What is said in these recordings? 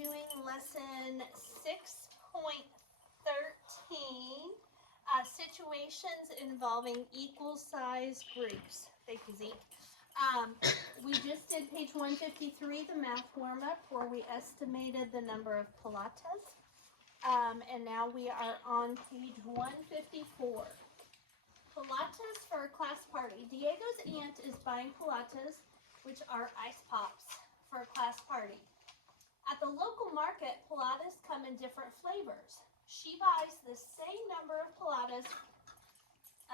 doing lesson 6.13, situations involving equal size groups. Thank you, Zeke. We just did page 153, the math warm-up, where we estimated the number of pilates. And now we are on page 154. Pilates for a class party. Diego's aunt is buying pilates, which are ice pops, for a class party. At the local market, pilates come in different flavors. She buys the same number of pilates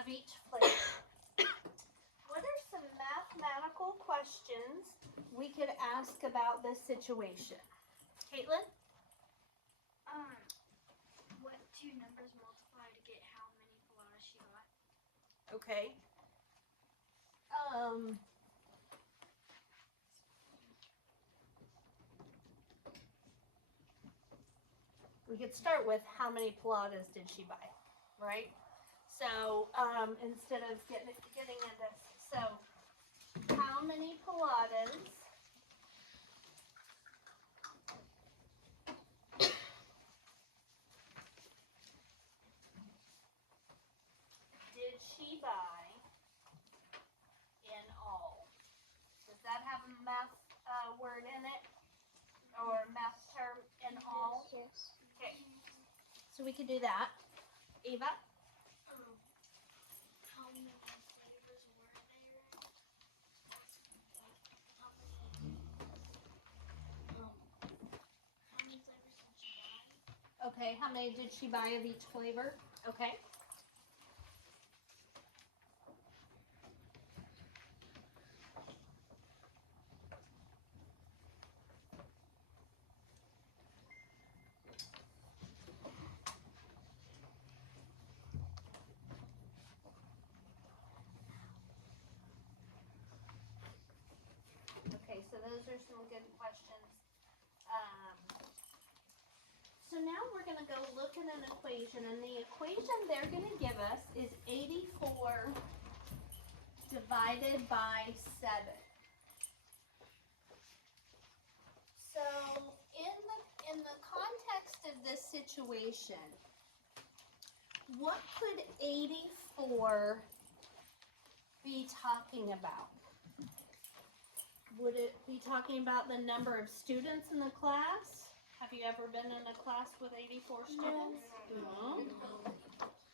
of each flavor. What are some mathematical questions we could ask about this situation? Caitlin? What two numbers multiply to get how many pilates she got? Okay. We could start with how many pilates did she buy, right? So instead of getting into, so how many pilates did she buy in all? Does that have a math word in it? Or math term in all? Yes. Okay. So we could do that. Eva? How many flavors were there? How many flavors did she buy? Okay, how many did she buy of each flavor? Okay. Okay, so those are some good questions. So now we're going to go look at an equation, and the equation they're going to give us is 84 divided by 7. So in the context of this situation, what could 84 be talking about? Would it be talking about the number of students in the class? Have you ever been in a class with 84 students? No.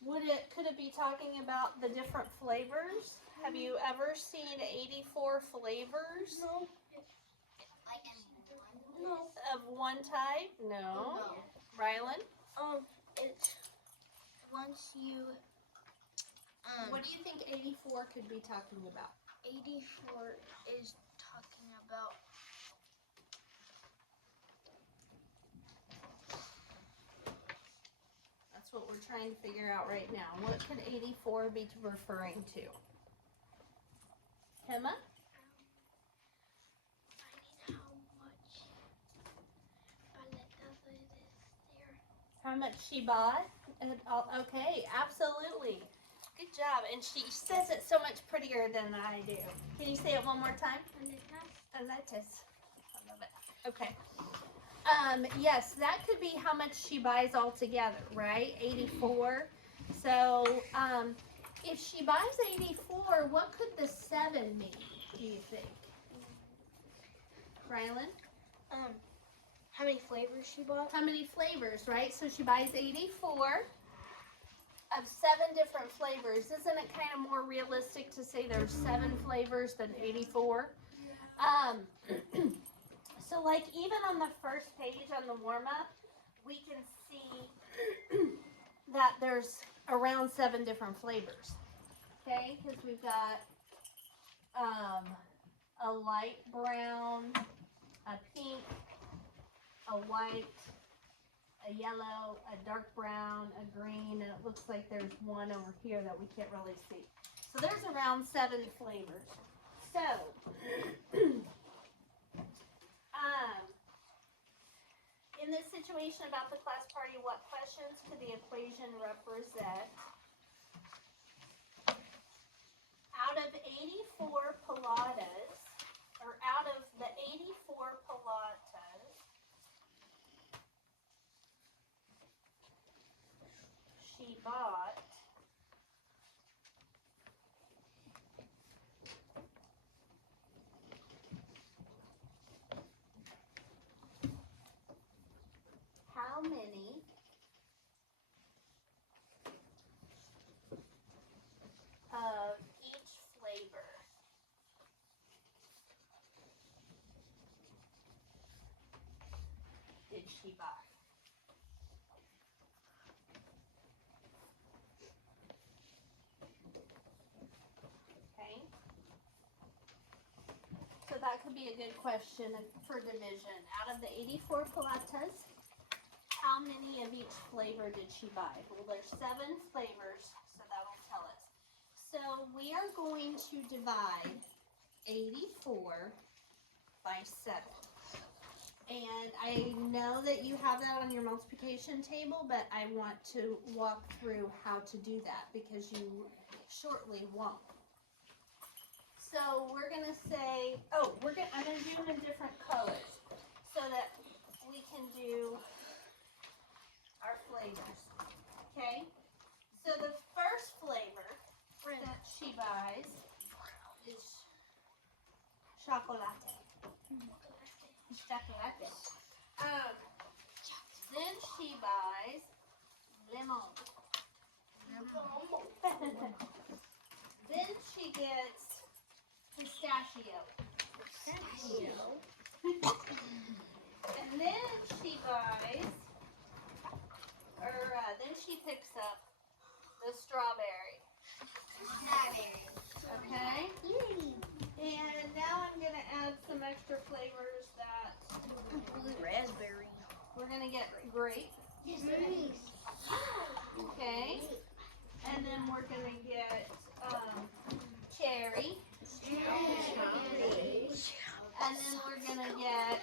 Could it be talking about the different flavors? Have you ever seen 84 flavors? No. No. Of one type? No. Rylan? It's once you What do you think 84 could be talking about? 84 is talking about That's what we're trying to figure out right now. What could 84 be referring to? Emma? finding how much paletas it is there. How much she bought? Okay, absolutely. Good job. And she says it so much prettier than I do. Can you say it one more time? Paletas. I love it. Okay. Yes, that could be how much she buys altogether, right? 84. So, if she buys 84, what could the 7 mean, do you think? Rylan? How many flavors she bought? How many flavors, right? So she buys 84 of 7 different flavors. Isn't it kind of more realistic to say there's 7 flavors than 84? So like even on the first page on the warm-up, we can see that there's around 7 different flavors. Okay, because we've got a light brown, a pink, a white, a yellow, a dark brown, a green, and it looks like there's one over here that we can't really see. So there's around 7 flavors. So, in this situation about the class party, what questions could the equation represent? Out of 84 pilates, or out of the 84 pilates, she bought how many of each flavor did she buy? Okay. So that could be a good question for division. Out of the 84 paletas, how many of each flavor did she buy? Well, there's 7 flavors, so that'll tell us. So we are going to divide 84 by 7. And I know that you have that on your multiplication table, but I want to walk through how to do that because you shortly won't. So we're gonna say, I'm gonna do them in different colors so that we can do our flavors. Okay? So the first flavor that she buys is chocolate. Chocolate. Then she buys lemon. Then she gets pistachio. And then she buys, then she picks up the strawberry. Okay? And now I'm going to add some extra flavors that Raspberry. we're going to get grape. Okay? And then we're going to get cherry. And then we're going to get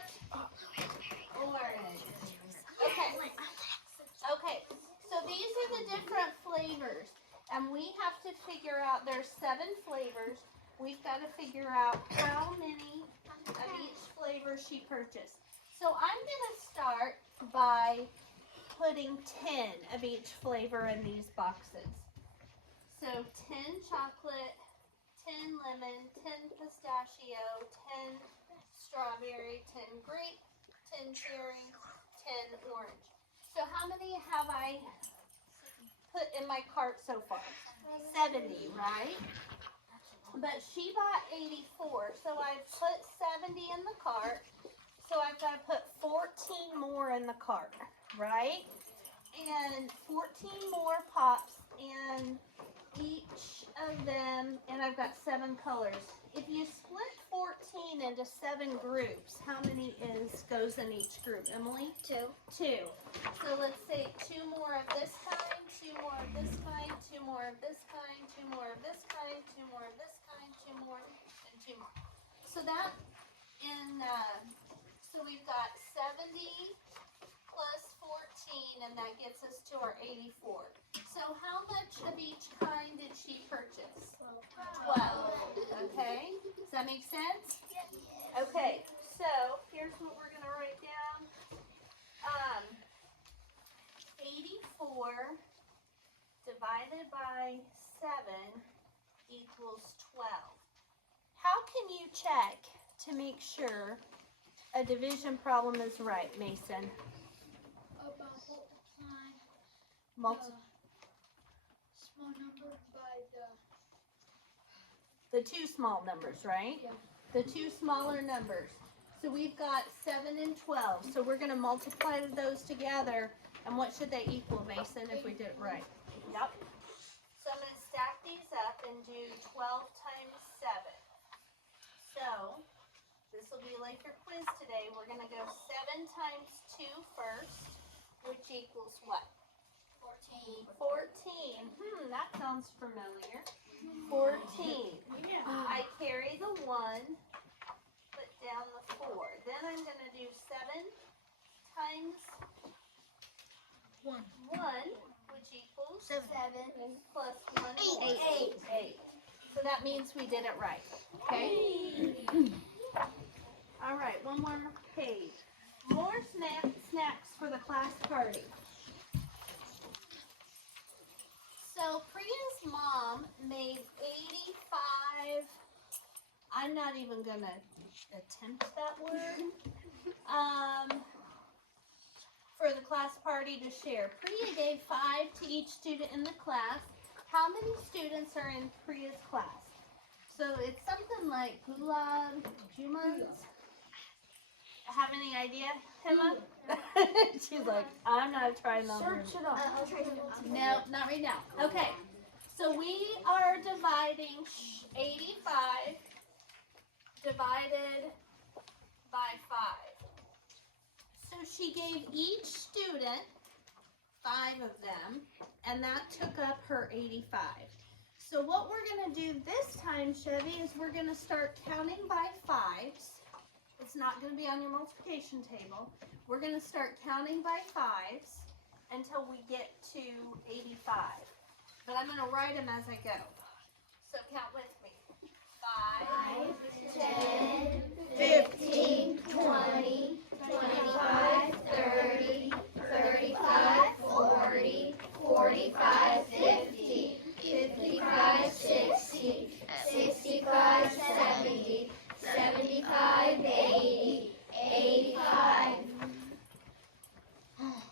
orange. Okay, so these are the different flavors. And we have to figure out, there's 7 flavors. We've got to figure out how many of each flavor she purchased. So I'm going to start by putting 10 of each flavor in these boxes. So 10 chocolate, 10 lemon, 10 pistachio, 10 strawberry, 10 grape, 10 cherry, 10 orange. So how many have I put in my cart so far? 70, right? But she bought 84, so I've put 70 in the cart. So I've got to put 14 more in the cart, right? And 14 more pops in each of them, and I've got 7 colors. If you split 14 into 7 groups, how many goes in each group, Emily? 2. 2. So let's say 2 more of this kind, 2 more of this kind, 2 more of this kind, 2 more of this kind, 2 more of this kind, 2 more, and 2 more. So that so we've got 70 plus 14, and that gets us to our 84. So how much of each kind did she purchase? 12. Okay, does that make sense? Okay, so here's what we're gonna write down. 84 divided by 7 equals 12. How can you check to make sure a division problem is right, Mason? About multiplying small number by The 2 small numbers, right? Yeah. The 2 smaller numbers. So we've got 7 and 12. So we're going to multiply those together. And what should they equal, Mason, if we did it right? Yep. So I'm going to stack these up and do 12 times 7. So this will be like your quiz today. We're going to go 7 times 2 first, which equals what? 14. 14. That sounds familiar. 14. Yeah. I carry the 1, put down the 4. Then I'm going to do 7 times 1. 1, which equals 7. plus 1 more. 8. 8. So that means we did it right. Okay? All right, one more page. More snacks for the class party. So Priya's mom made 85. I'm not even gonna attempt that word. For the class party to share. Priya gave 5 to each student in the class. How many students are in Priya's class? So it's something like Gulab Jumans. Have any idea, Emma? She's like, I'm not trying that word. Search it up. I'll try to No, not right now. Okay, so we are dividing 85 divided by 5. So she gave each student 5 of them, and that took up her 85. So what we're going to do this time, Chevy, is we're going to start counting by 5s. It's not going to be on your multiplication table. We're going to start counting by 5s until we get to 85. But I'm going to write them as I go. So count with me. 5, 10, 15, 20, 25, 30, 35, 40, 45, 50, 55, 60, 65, 70, 75, 80, 85.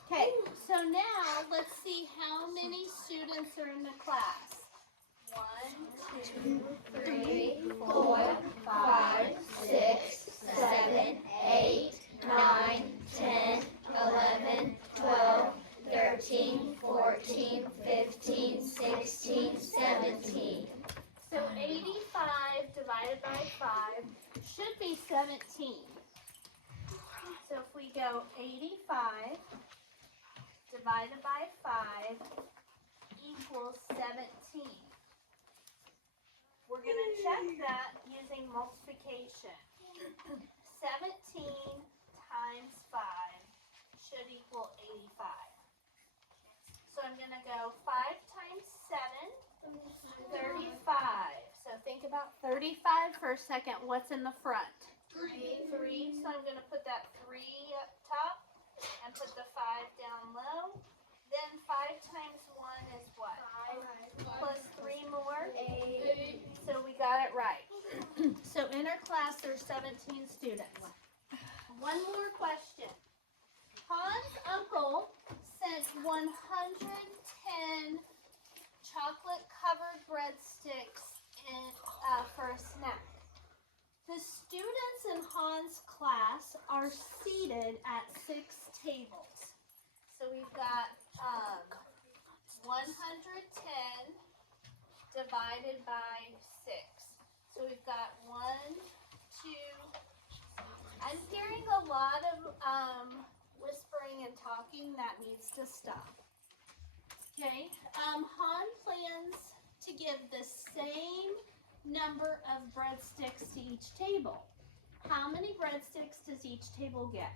Okay, so now let's see how many students are in the class. 1, 2, 3, 4, 5, 6, 7, 8, 9, 10, 11, 12, 13, 14, 15, 16, 17. So 85 divided by 5 should be 17. So if we go 85 divided by 5 equals 17. We're going to check that using multiplication. 17 times 5 should equal 85. So I'm going to go 5 times 7, 35. So think about 35 for a second. What's in the front? 3. So I'm going to put that 3 up top and put the 5 down low. Then 5 times 1 is what? 5. Plus 3 more? 8. So we got it right. So in our class there's 17 students. One more question. Han's uncle sent 110 chocolate covered breadsticks for a snack. The students in Han's class are seated at 6 tables. So we've got 110 divided by 6. So we've got 1, 2. I'm hearing a lot of whispering and talking that needs to stop. Okay, Han plans to give the same number of breadsticks to each table. How many breadsticks does each table get?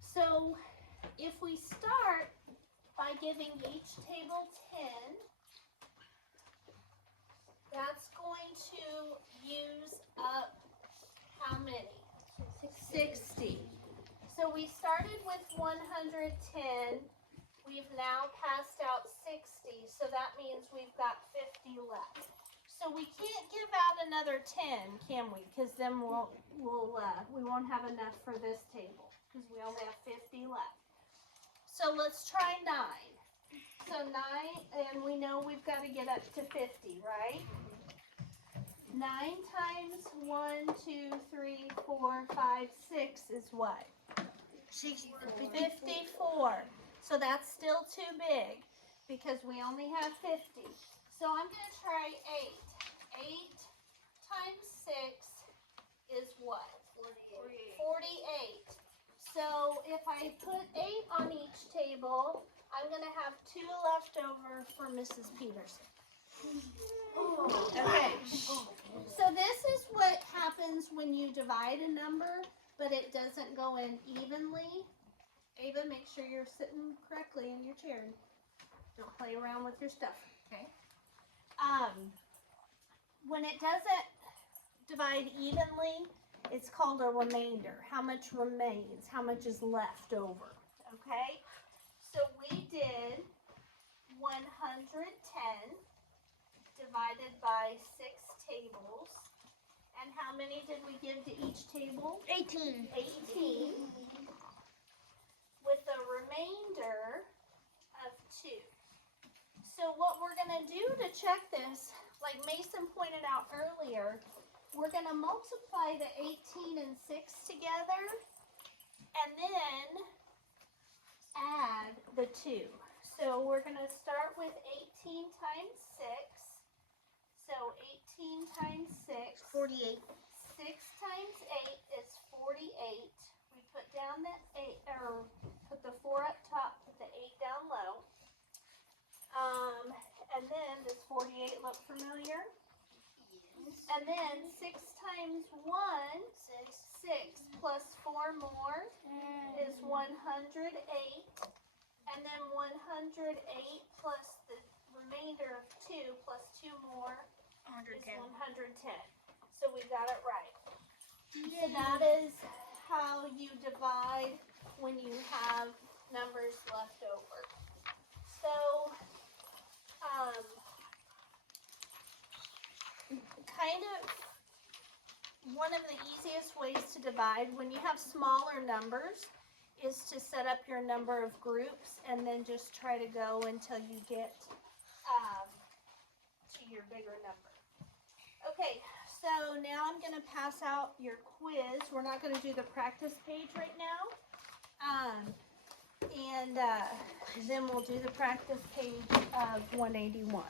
So if we start by giving each table 10, that's going to use up how many? 60. So we started with 110. We've now passed out 60. So that means we've got 50 left. So we can't give out another 10, can we? Because then we won't have enough for this table because we only have 50 left. So let's try 9. So 9, and we know we've got to get up to 50, right? 9 times 1, 2, 3, 4, 5, 6 is what? 54. So that's still too big because we only have 50. So I'm going to try 8. 8 times 6 is what? 48. So if I put 8 on each table, I'm going to have 2 left over for Mrs. Peterson. Okay, so this is what happens when you divide a number, but it doesn't go in evenly. Ava, make sure you're sitting correctly in your chair. Don't play around with your stuff, okay? When it doesn't divide evenly, it's called a remainder. How much remains? How much is left over, okay? So we did 110 divided by 6 tables. And how many did we give to each table? 18. 18. With a remainder of 2. So what we're going to do to check this, like Mason pointed out earlier, we're going to multiply the 18 and 6 together and then add the 2. So we're going to start with 18 times 6. So 18 times 6. 48. 6 times 8 is 48. We put down the 8, or put the 4 up top, put the 8 down low. And then does 48 look familiar? And then 6 times 1, 6 plus 4 more is 108. And then 108 plus the remainder of 2 plus 2 more is 110. So we got it right. So that is how you divide when you have numbers left over. So, kind of one of the easiest ways to divide when you have smaller numbers is to set up your number of groups and then just try to go until you get to your bigger number. Okay, so now I'm going to pass out your quiz. We're not going to do the practice page right now. And then we'll do the practice page of 181.